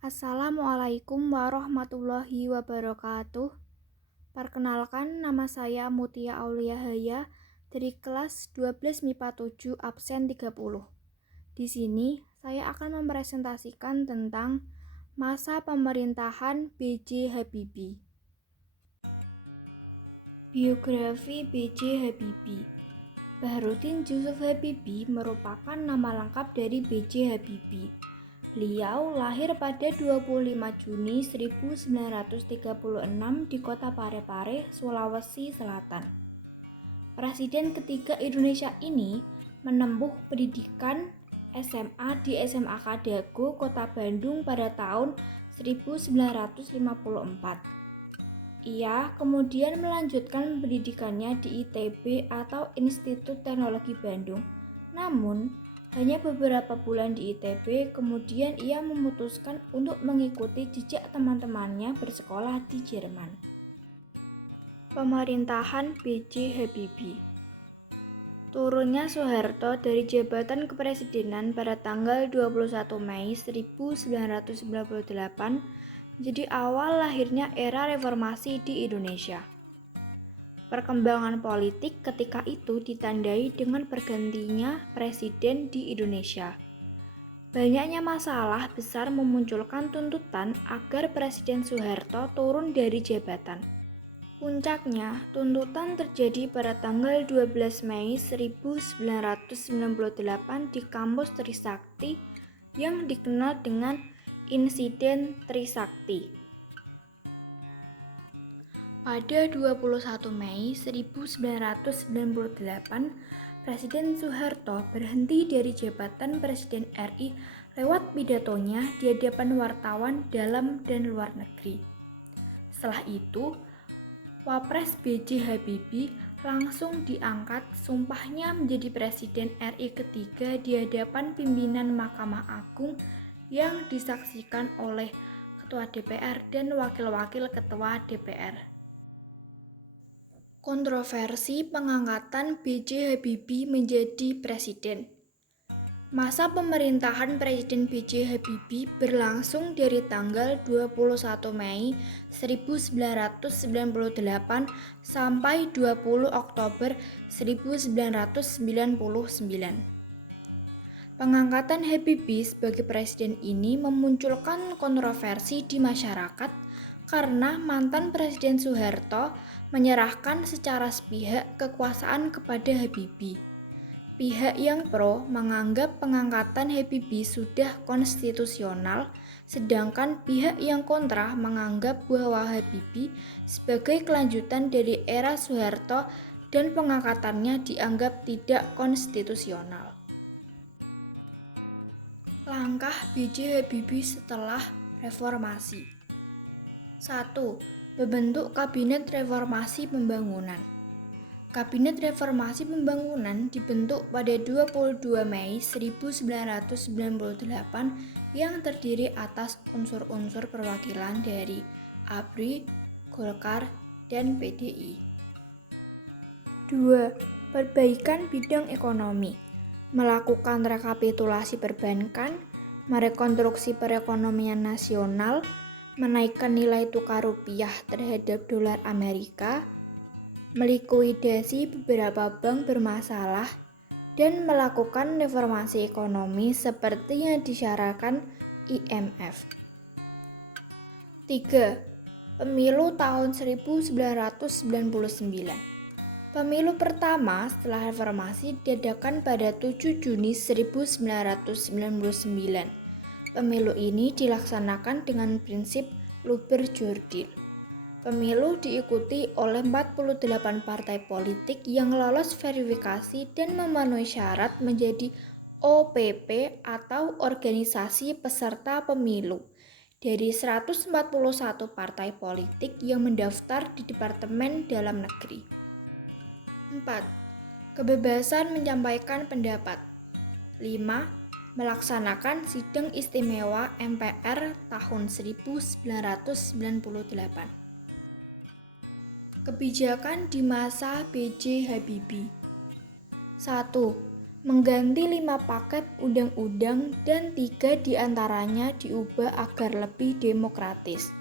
Assalamualaikum warahmatullahi wabarakatuh. Perkenalkan, nama saya Mutia Auliahaya dari kelas 12 MIPA 7 absen 30. Di sini saya akan mempresentasikan tentang masa pemerintahan B.J. Habibie. Biografi B.J. Habibie. Baharudin Yusuf Habibie merupakan nama lengkap dari B.J. Habibie. Beliau lahir pada 25 Juni 1936 di kota Parepare, Sulawesi Selatan. Presiden ketiga Indonesia ini menempuh pendidikan SMA di SMA Kadago, Kota Bandung pada tahun 1954. Ia kemudian melanjutkan pendidikannya di ITB atau Institut Teknologi Bandung. Namun, hanya beberapa bulan di ITB, kemudian ia memutuskan untuk mengikuti jejak teman-temannya bersekolah di Jerman. Pemerintahan B.J. Habibie. Turunnya Soeharto dari jabatan kepresidenan pada tanggal 21 Mei 1998 menjadi awal lahirnya era reformasi di Indonesia. Perkembangan politik ketika itu ditandai dengan bergantinya presiden di Indonesia. Banyaknya masalah besar memunculkan tuntutan agar Presiden Soeharto turun dari jabatan. Puncaknya, tuntutan terjadi pada tanggal 12 Mei 1998 di kampus Trisakti yang dikenal dengan Insiden Trisakti. Pada 21 Mei 1998, Presiden Soeharto berhenti dari jabatan Presiden RI lewat pidatonya di hadapan wartawan dalam dan luar negeri. Setelah itu, Wapres B.J. Habibie langsung diangkat sumpahnya menjadi Presiden RI ketiga di hadapan pimpinan Mahkamah Agung yang disaksikan oleh Ketua DPR dan Wakil-Wakil Ketua DPR. Kontroversi pengangkatan B.J. Habibie menjadi Presiden. Masa pemerintahan Presiden B.J. Habibie berlangsung dari tanggal 21 Mei 1998 sampai 20 Oktober 1999. Pengangkatan Habibie sebagai presiden ini memunculkan kontroversi di masyarakat karena mantan Presiden Soeharto menyerahkan secara sepihak kekuasaan kepada Habibie. Pihak yang pro menganggap pengangkatan Habibie sudah konstitusional, sedangkan pihak yang kontra menganggap bahwa Habibie sebagai kelanjutan dari era Soeharto dan pengangkatannya dianggap tidak konstitusional. Langkah B.J. Habibie setelah reformasi. 1. Membentuk Kabinet Reformasi Pembangunan. Kabinet Reformasi Pembangunan dibentuk pada 22 Mei 1998 yang terdiri atas unsur-unsur perwakilan dari ABRI, Golkar, dan PDI. 2. Perbaikan bidang ekonomi. Melakukan rekapitulasi perbankan, merekonstruksi perekonomian nasional, menaikkan nilai tukar rupiah terhadap dolar Amerika, melikuidasi beberapa bank bermasalah, dan melakukan reformasi ekonomi seperti yang disyaratkan IMF. 3. Pemilu tahun 1999. Pemilu pertama setelah reformasi diadakan pada 7 Juni 1999. Pemilu ini dilaksanakan dengan prinsip luber-jurdil. Pemilu diikuti oleh 48 partai politik yang lolos verifikasi dan memenuhi syarat menjadi OPP atau Organisasi Peserta Pemilu dari 141 partai politik yang mendaftar di Departemen Dalam Negeri. 4. Kebebasan menyampaikan pendapat. 5. Melaksanakan sidang istimewa MPR tahun 1998. Kebijakan di masa B.J. Habibie. 1. mengganti 5 paket undang-undang dan 3 diantaranya diubah agar lebih demokratis.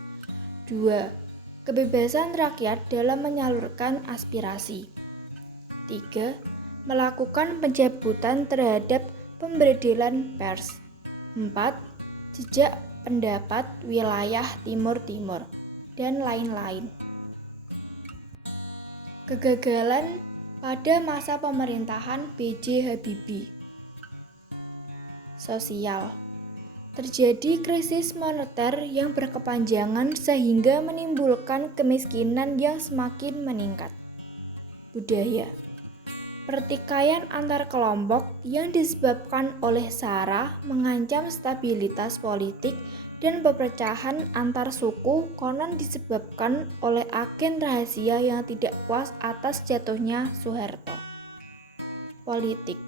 2. Kebebasan rakyat dalam menyalurkan aspirasi. 3. Melakukan pencabutan terhadap pemberedelan pers. 4. Jejak pendapat wilayah Timur-Timur, dan lain-lain. Kegagalan pada masa pemerintahan B.J. Habibie. Sosial. Terjadi krisis moneter yang berkepanjangan sehingga menimbulkan kemiskinan yang semakin meningkat. Budaya. Pertikaian antar kelompok yang disebabkan oleh SARA mengancam stabilitas politik dan perpecahan antar suku konon disebabkan oleh agen rahasia yang tidak puas atas jatuhnya Soeharto. Politik.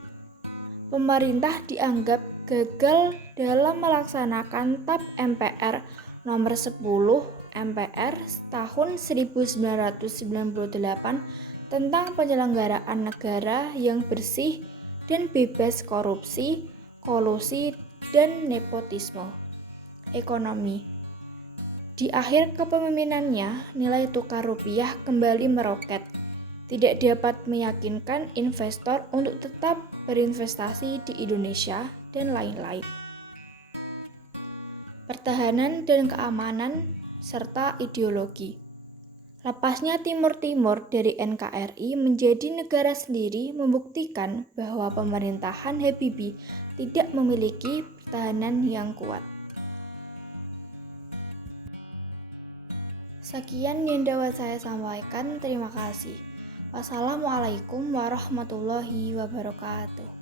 Pemerintah dianggap gagal dalam melaksanakan TAP MPR nomor 10 MPR tahun 1998 tentang penyelenggaraan negara yang bersih dan bebas korupsi, kolusi, dan nepotisme. Ekonomi. Di akhir kepemimpinannya, nilai tukar rupiah kembali meroket. Tidak dapat meyakinkan investor untuk tetap berinvestasi di Indonesia, dan lain-lain. Pertahanan dan keamanan, serta ideologi. Lepasnya Timur-Timur dari NKRI menjadi negara sendiri membuktikan bahwa pemerintahan Habibie tidak memiliki pertahanan yang kuat. Sekian yang dapat saya sampaikan. Terima kasih. Wassalamualaikum warahmatullahi wabarakatuh.